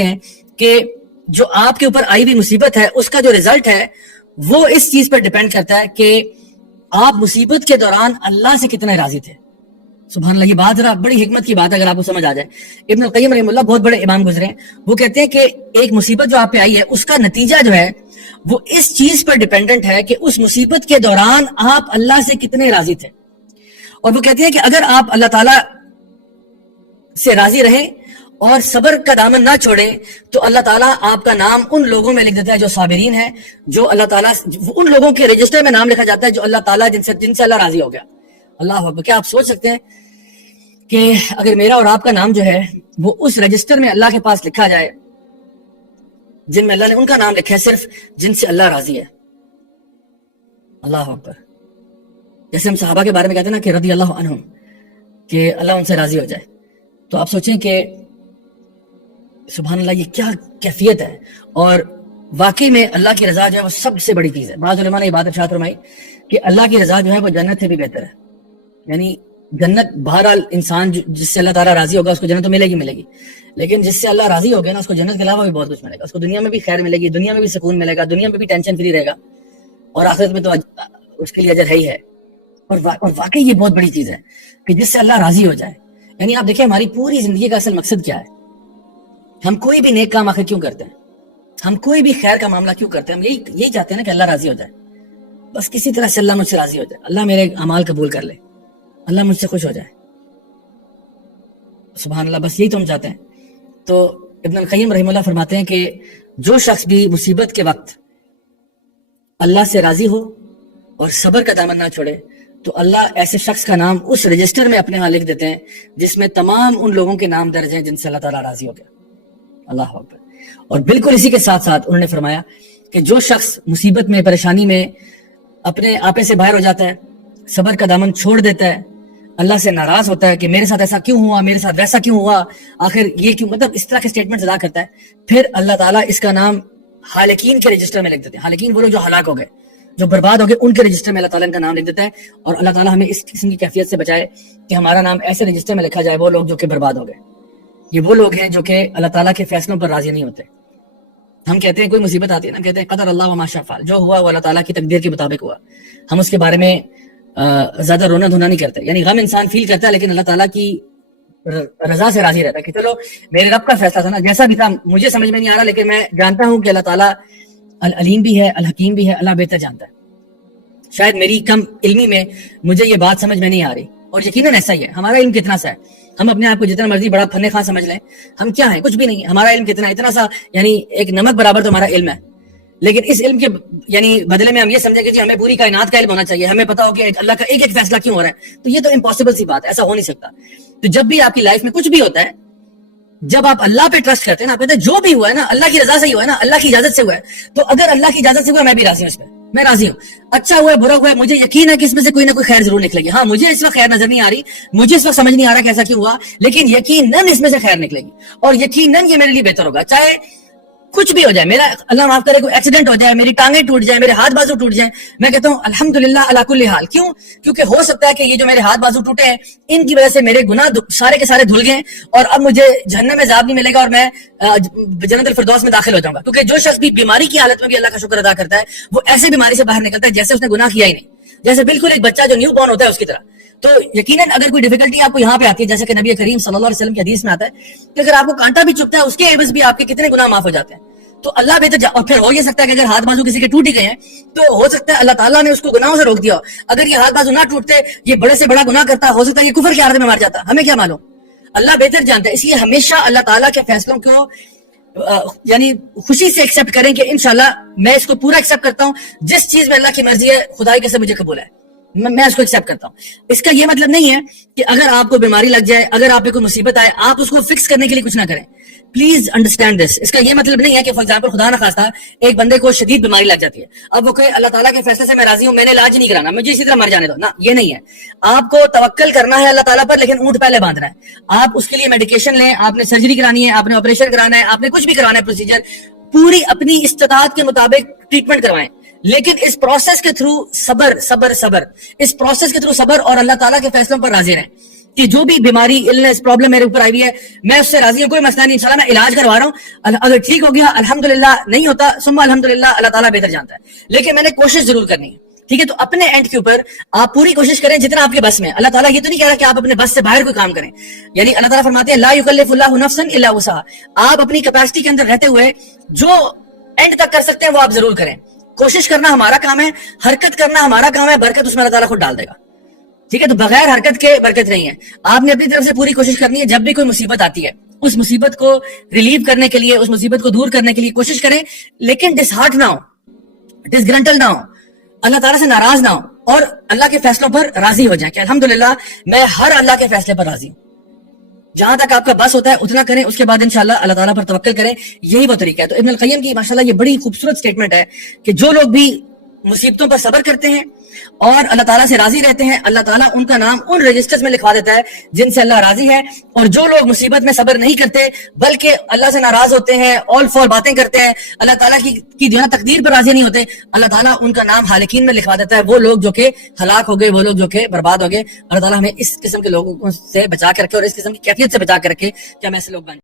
ہیں کہ جو آپ کے اوپر آئی ہوئی مصیبت ہے اس کا جو رزلٹ ہے وہ اس چیز پر ڈیپینڈ کرتا ہے کہ آپ مصیبت کے دوران اللہ سے کتنے راضی تھے. سبحان اللہ, یہ بات ذرا بڑی حکمت کی بات ہے اگر آپ کو سمجھ آ جائے. ابن القیم رحمہ اللہ بہت بڑے امام گزرے ہیں, وہ کہتے ہیں کہ ایک مصیبت جو آپ پہ آئی ہے اس کا نتیجہ جو ہے وہ اس چیز پر ڈیپینڈنٹ ہے کہ اس مصیبت کے دوران آپ اللہ سے کتنے راضی تھے. اور وہ کہتے ہیں کہ اگر آپ اللہ تعالیٰ سے راضی رہیں اور صبر کا دامن نہ چھوڑیں تو اللہ تعالیٰ آپ کا نام ان لوگوں میں لکھ دیتا ہے جو صابرین ہیں, جو اللہ تعالیٰ ان لوگوں کے رجسٹر میں نام لکھا جاتا ہے جو اللہ تعالیٰ جن سے اللہ راضی ہو گیا. اللہ اکبر. کیا آپ سوچ سکتے ہیں کہ اگر میرا اور آپ کا نام جو ہے وہ اس رجسٹر میں اللہ کے پاس لکھا جائے جن میں اللہ نے ان کا نام لکھا ہے صرف جن سے اللہ راضی ہے. اللہ اکبر. جیسے ہم صحابہ کے بارے میں کہتے ہیں نا کہ رضی اللہ عنہم, کہ اللہ ان سے راضی ہو جائے, تو آپ سوچیں کہ سبحان اللہ یہ کیا کیفیت ہے. اور واقعی میں اللہ کی رضا جو ہے وہ سب سے بڑی چیز ہے. بعض علماء نے یہ بات ارشاد فرمائی کہ اللہ کی رضا جو ہے وہ جنت سے بھی بہتر ہے. یعنی جنت بہرحال انسان جس سے اللہ تعالیٰ راضی ہوگا اس کو جنت تو ملے گی, لیکن جس سے اللہ راضی ہو گیا نا اس کو جنت کے علاوہ بھی بہت کچھ ملے گا. اس کو دنیا میں بھی خیر ملے گی, دنیا میں بھی سکون ملے گا, دنیا میں بھی ٹینشن فری رہے گا, اور آخرت میں تو اس کے لیے اجر ہے ہی ہے. اور واقعی یہ بہت بڑی چیز ہے کہ جس سے اللہ راضی ہو جائے. یعنی آپ دیکھیں ہماری پوری زندگی کا اصل مقصد کیا ہے. ہم کوئی بھی نیک کام آخر کیوں کرتے ہیں, ہم کوئی بھی خیر کا معاملہ کیوں کرتے ہیں, ہم یہی چاہتے ہیں نا کہ اللہ راضی ہو جائے. بس کسی طرح سے اللہ مجھ سے راضی ہو جائے, اللہ میرے اعمال قبول کر لے, اللہ مجھ سے خوش ہو جائے. سبحان اللہ, بس یہی تو ہم چاہتے ہیں. تو ابن القیم رحمہ اللہ فرماتے ہیں کہ جو شخص بھی مصیبت کے وقت اللہ سے راضی ہو اور صبر کا دامن نہ چھوڑے تو اللہ ایسے شخص کا نام اس رجسٹر میں اپنے ہاں لکھ دیتے ہیں جس میں تمام ان لوگوں کے نام درج ہیں جن سے اللہ تعالیٰ راضی ہو گیا. اللہ اکبر. اور بالکل اسی کے ساتھ ساتھ انہوں نے فرمایا کہ جو شخص مصیبت میں, پریشانی میں اپنے آپے سے باہر ہو جاتا ہے, صبر کا دامن چھوڑ دیتا ہے, اللہ سے ناراض ہوتا ہے کہ میرے ساتھ ایسا کیوں ہوا, میرے ساتھ ویسا کیوں ہوا, آخر یہ کیوں, مطلب اس طرح کے سٹیٹمنٹ ادا کرتا ہے, پھر اللہ تعالیٰ اس کا نام ہالکین کے رجسٹر میں لکھ دیتے ہیں. ہالکین وہ لوگ جو ہلاک ہو گئے, جو برباد ہو گئے, ان کے رجسٹر میں اللہ تعالیٰ ان کا نام لکھ دیتا ہے. اور اللہ تعالیٰ ہمیں اس قسم کی کیفیت سے بچائے کہ ہمارا نام ایسے رجسٹر میں لکھا جائے وہ لوگ جو کہ برباد ہو گئے. یہ وہ لوگ ہیں جو کہ اللہ تعالیٰ کے فیصلوں پر راضی نہیں ہوتے. ہم کہتے ہیں کوئی مصیبت آتی ہے نا, کہتے ہیں قدر اللہ وما شاء فعل, جو ہوا وہ اللہ تعالیٰ کی تقدیر کے مطابق ہوا. ہم اس کے بارے میں زیادہ رونا دھونا نہیں کرتے. یعنی غم انسان فیل کرتا ہے لیکن اللہ تعالیٰ کی رضا سے راضی رہتا ہے کہ چلو میرے رب کا فیصلہ تھا نا, جیسا بھی تھا مجھے سمجھ میں نہیں آ رہا لیکن میں جانتا ہوں کہ اللہ تعالیٰ العلیم بھی ہے, الحکیم بھی ہے, اللہ بہتر جانتا ہے. شاید میری کم علمی میں مجھے یہ بات سمجھ میں نہیں آ رہی, اور یقیناً ایسا ہی ہے. ہمارا علم کتنا سا ہے, ہم اپنے آپ کو جتنا مرضی بڑا فن خواہ سمجھ لیں, ہم کیا ہیں, کچھ بھی نہیں. ہمارا علم کتنا, اتنا سا, یعنی ایک نمک برابر تو ہمارا علم ہے. لیکن اس علم کے یعنی بدلے میں ہم یہ سمجھیں کہ جی ہمیں پوری کائنات کا علم ہونا چاہیے, ہمیں پتا ہو کہ اللہ کا ایک ایک فیصلہ کیوں ہو رہا ہے. تو یہ تو امپاسبل سی بات ہے, ایسا ہو نہیں سکتا. تو جب بھی آپ کی لائف میں کچھ بھی ہوتا ہے, جب آپ اللہ پہ ٹرسٹ کرتے ہیں نا, آپ کہتے ہیں جو بھی ہوا ہے نا اللہ کی رضا سے ہی ہوا ہے نا, اللہ کی اجازت سے ہوا ہے, تو اگر اللہ کی اجازت سے ہوا میں بھی راضی ہوں, اس پہ میں راضی ہوں. اچھا ہوا ہے, برا ہوا ہے, مجھے یقین ہے کہ اس میں سے کوئی نہ کوئی خیر ضرور نکلے گی. ہاں مجھے اس وقت خیر نظر نہیں آ رہی, مجھے اس وقت سمجھ نہیں آ رہا کہ ایسا کیوں ہوا, لیکن یقیناً اس میں سے خیر نکلے گی, اور یقیناً یہ میرے لیے بہتر ہوگا. چاہے کچھ بھی ہو جائے, میرا اللہ معاف کرے کوئی ایکسیڈنٹ ہو جائے, میری ٹانگیں ٹوٹ جائیں, میرے ہاتھ بازو ٹوٹ جائیں, میں کہتا ہوں الحمدللہ علی کل حال. کیوں؟ کیونکہ ہو سکتا ہے کہ یہ جو میرے ہاتھ بازو ٹوٹے ہیں ان کی وجہ سے میرے گناہ سارے کے سارے دھل گئے اور اب مجھے جہنم میں عذاب نہیں ملے گا اور میں جنت الفردوس میں داخل ہو جاؤں گا. کیونکہ جو شخص بھی بیماری کی حالت میں بھی اللہ کا شکر ادا کرتا ہے وہ ایسے بیماری سے باہر نکلتا ہے جیسے اس نے گناہ کیا ہی نہیں, جیسے بالکل ایک بچہ جو نیو بورن ہوتا ہے اس کی طرح. تو یقیناً اگر کوئی ڈیفیکلٹی آپ کو یہاں پہ آتی ہے, جیسے کہ نبی کریم صلی اللہ علیہ وسلم کی حدیث میں آتا ہے کہ اگر آپ کو کانٹا بھی چبھتا ہے اس کے عوض بھی آپ کے کتنے گناہ معاف ہو جاتے ہیں. تو اللہ بہتر اور پھر ہو یہ سکتا ہے کہ اگر ہاتھ بازو کسی کے ٹوٹ ہی گئے ہیں تو ہو سکتا ہے اللہ تعالیٰ نے اس کو گناہوں سے روک دیا ہو. اگر یہ ہاتھ بازو نہ ٹوٹتے, یہ بڑے سے بڑا گناہ کرتا, ہو سکتا ہے یہ کفر کی حالت میں مر جاتا, ہمیں کیا معلوم, اللہ بہتر جانتا ہے. اس لیے ہمیشہ اللہ تعالیٰ کے فیصلوں کو یعنی خوشی سے ایکسپٹ کریں کہ انشاءاللہ میں اس کو پورا ایکسپٹ کرتا ہوں. جس چیز میں اللہ کی مرضی ہے خدائی کے سے مجھے قبول ہے, میں اس کو ایکسپٹ کرتا ہوں. اس کا یہ مطلب نہیں ہے کہ اگر آپ کو بیماری لگ جائے, اگر آپ پہ کوئی مصیبت آئے, آپ اس کو فکس کرنے کے لیے کچھ نہ کریں. Please understand this. اس کا یہ مطلب نہیں ہے کہ فار ایگزامپل خدا نہ خواستہ ایک بندے کو شدید بیماری لگ جاتی ہے, اب وہ کہے اللہ تعالیٰ کے فیصلے سے میں راضی ہوں, میں نے علاج نہیں کرانا, مجھے اسی طرح مر جانے دو. نہ, یہ نہیں ہے. آپ کو توکل کرنا ہے اللہ تعالیٰ پر, لیکن اونٹ پہلے باندھنا ہے. آپ اس کے لیے میڈیکیشن لیں, آپ نے سرجری کرانی ہے, آپ نے آپریشن کرانا ہے, آپ نے کچھ بھی کرانا ہے پروسیجر, پوری اپنی استطاعت کے مطابق ٹریٹمنٹ کروائیں. لیکن اس پروسیس کے تھرو صبر, اس پروسیس کے تھرو صبر اور اللہ تعالیٰ کے فیصلوں پر راضی رہیں. کہ جو بھی بیماری النس پرابلم میرے اوپر آئی ہوئی ہے میں اس سے راضی ہوں, کوئی مسئلہ نہیں, انشاءاللہ میں علاج کروا رہا ہوں, اگر ٹھیک ہو گیا الحمدللہ, نہیں ہوتا ثم الحمدللہ, اللہ تعالیٰ بہتر جانتا ہے, لیکن میں نے کوشش ضرور کرنی ہے. ٹھیک ہے, تو اپنے اینڈ کے اوپر آپ پوری کوشش کریں جتنا آپ کے بس میں. اللہ تعالیٰ یہ تو نہیں کہہ رہا کہ آپ اپنے بس سے باہر کوئی کام کریں, یعنی اللہ تعالیٰ فرماتے ہیں لا یکلف اللہ نفسا الا وسعها, آپ اپنی کیپیسٹی کے اندر رہتے ہوئے جو اینڈ تک کر سکتے ہیں وہ آپ ضرور کریں. کوشش کرنا ہمارا کام ہے, حرکت کرنا ہمارا کام ہے, برکت اس میں اللہ تعالیٰ خود ڈال دے گا. ٹھیک ہے, تو بغیر حرکت کے برکت نہیں ہے. آپ نے اپنی طرف سے پوری کوشش کرنی ہے, جب بھی کوئی مصیبت آتی ہے اس مصیبت کو ریلیو کرنے کے لیے, اس مصیبت کو دور کرنے کے لیے کوشش کریں, لیکن ڈس ہارٹ نہ ہو, ڈسگرنٹل نہ ہو, اللہ تعالیٰ سے ناراض نہ ہو, اور اللہ کے فیصلوں پر راضی ہو جائیں کہ الحمدللہ میں ہر اللہ کے فیصلے پر راضی ہوں. جہاں تک آپ کا بس ہوتا ہے اتنا کریں, اس کے بعد انشاءاللہ اللہ تعالیٰ پر توکل کریں, یہی وہ طریقہ ہے. تو ابن القیم کی ماشاءاللہ یہ بڑی خوبصورت سٹیٹمنٹ ہے کہ جو لوگ بھی مصیبتوں پر صبر کرتے ہیں اور اللہ تعالیٰ سے راضی رہتے ہیں, اللہ تعالیٰ ان کا نام ان رجسٹرز میں لکھوا دیتا ہے جن سے اللہ راضی ہے. اور جو لوگ مصیبت میں صبر نہیں کرتے بلکہ اللہ سے ناراض ہوتے ہیں, آل فال باتیں کرتے ہیں, اللہ تعالیٰ کی جو ہے تقدیر پر راضی نہیں ہوتے, اللہ تعالیٰ ان کا نام حالکین میں لکھوا دیتا ہے. وہ لوگ جو کہ ہلاک ہو گئے, وہ لوگ جو کہ برباد ہو گئے. اللہ تعالیٰ ہمیں اس قسم کے لوگوں سے بچا کے رکھے اور اس قسم کی کیفیت سے بچا کے رکھے کہ ہم ایسے لوگ بن